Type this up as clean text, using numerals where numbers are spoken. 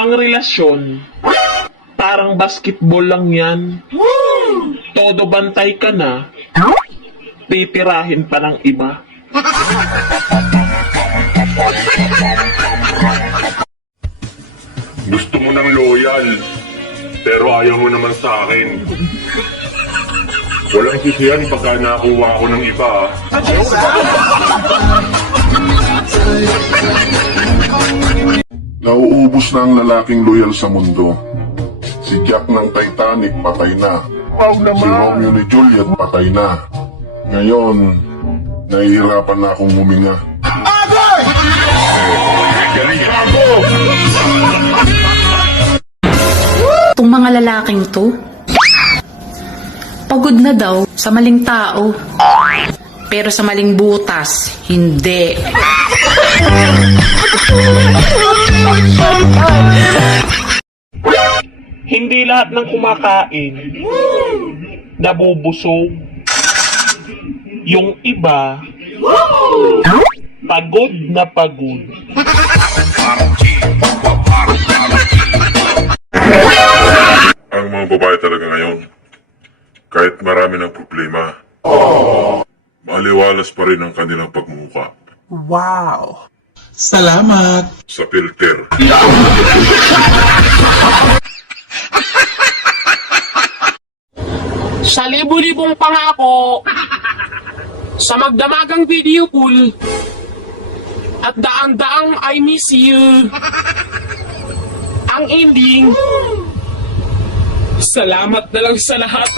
Ang relasyon, parang basketball lang yan. Todo bantay ka na, titirahin pa ng iba. Gusto mo ng loyal, pero ayaw mo naman sa akin. Walang sisiyan pagka nakuha ko ng iba. Nauubos na ang lalaking loyal sa mundo. Si Jack ng Titanic patay na. Si Romeo ni Juliet patay na. Ngayon, nahihirapan na akong huminga. Itong mga lalaking to, pagod na daw sa maling tao. Pero sa maling butas, hindi. Hindi lahat ng kumakain nabubusog. Yung iba, pagod na pagod. Ang mga babae talaga ngayon, kahit marami ng problema, maliwalas pa rin ang kanilang pagmumuka Wow! Salamat! sa filter. Sa libu-libong pangako, sa magdamagang video call, at daang-daang I miss you. Ang ending, salamat na lang sa lahat.